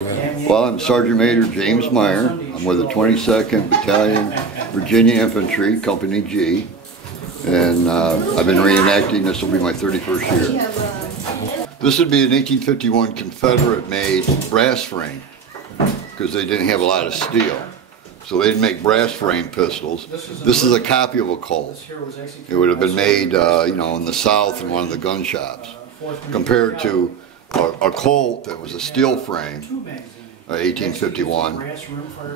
Well, I'm Sergeant Major James Meyers. I'm with the 22nd Battalion, Virginia Infantry, Company G. And I've been reenacting. This will be my 31st year. This would be an 1851 Confederate-made brass frame, because they didn't have a lot of steel. So they'd make brass frame pistols. This is a copy of a Colt. It would have been made, you know, in the South in one of the gun shops, compared to a Colt that was a steel frame, 1851,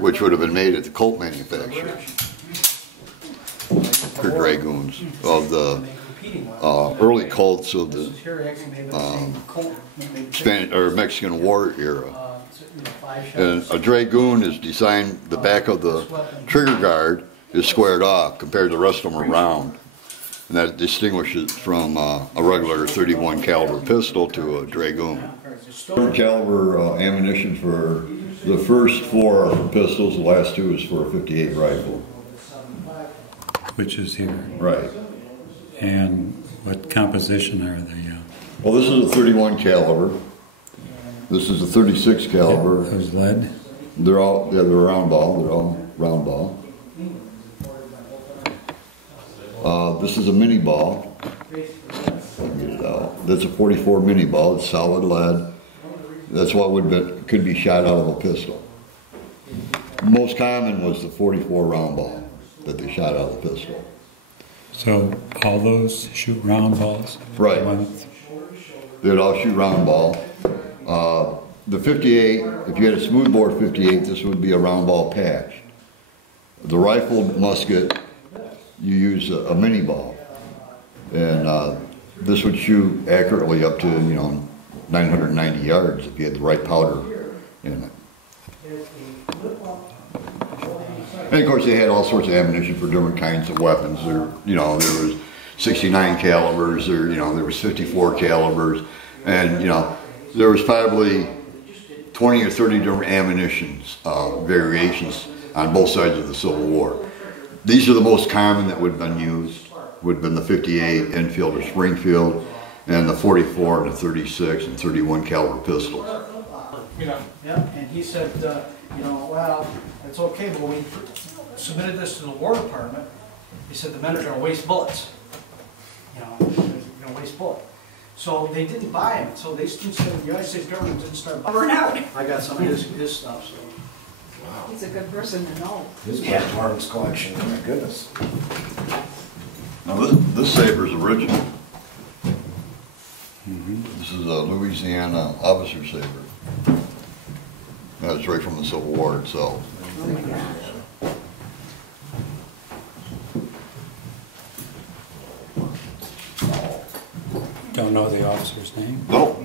which would have been made at the Colt manufacturer. For dragoons of the early Colts of the Spanish or Mexican War era. And a dragoon is designed, the back of the trigger guard is squared off compared to the rest of them are round. And that distinguishes from a regular 31 caliber pistol to a dragoon. Caliber ammunition for the first 4 are for pistols, the last 2 is for a 58 rifle. Which is here. Right. And what composition are they? Well, this is a 31 caliber. This is a 36 caliber. Those lead? They're all, yeah, they're round ball. They're all round ball. This is a mini ball. Get it out. That's a 44 mini ball. It's solid lead. That's what could be shot out of a pistol. Most common was the 44 round ball that they shot out of the pistol. So all those shoot round balls? Right. They'd all shoot round ball. The 58, if you had a smoothbore 58, this would be a round ball patch. The rifled musket, you use a mini ball, and this would shoot accurately up to 990 yards if you had the right powder in it. And of course, they had all sorts of ammunition for different kinds of weapons. There was 69 calibers, or there was 54 calibers, and there was probably 20 or 30 different ammunitions variations on both sides of the Civil War. These are the most common that would have been used. Would have been the 58 Enfield or Springfield, and the 44 and the 36 and 31 caliber pistols. Yeah, and he said, well, it's okay, but when we submitted this to the War Department, he said the men are going to waste bullets. They're going to waste bullets. So they didn't buy them. So they still said the United States government didn't start buying. Out. I got some of his stuff. So. Wow. He's a good person to know. This is like Martin's collection. Oh my goodness. Now this saber is original. This is a Louisiana officer saber. That's right from the Civil War itself. Oh my gosh. Don't know the officer's name? No.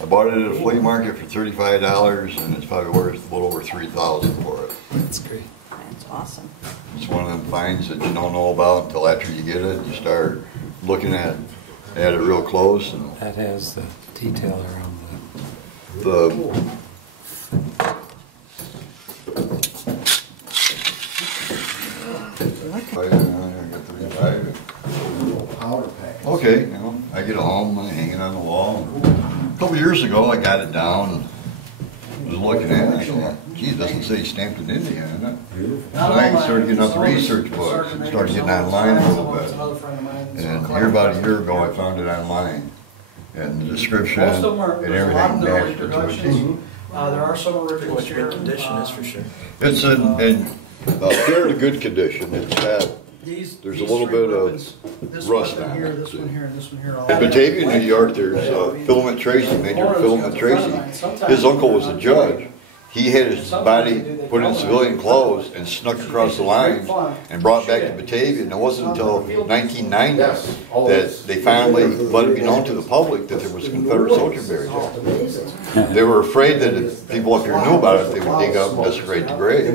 I bought it at a flea market for $35, and it's probably worth a little over $3,000 for it. That's great. That's awesome. It's one of them finds that you don't know about until after you get it. You start looking at it real close. And That has the detail around Powder pack. Okay, I get it home, I hang it on the wall. A couple years ago, I got it down and was looking at it. I thought, gee, it doesn't say stamped in India, isn't it? So I started getting out the research books and started getting online a little bit. And here about a year ago, I found it online. And the description and everything matched it to a T. There are some originals here. Condition is for sure. It's in fairly good condition. It's got, there's a little bit of rust on it. This one here, and this one here. In Batavia, New York, there's Philament Tracy, Major Philament Tracy. His uncle was a judge. He had his body put in civilian clothes and snuck across the lines and brought back to Batavia. And it wasn't until 1990 that they finally let it be known to the public that there was a Confederate soldier buried there. They were afraid that if people up here knew about it, they would dig up and desecrate the grave.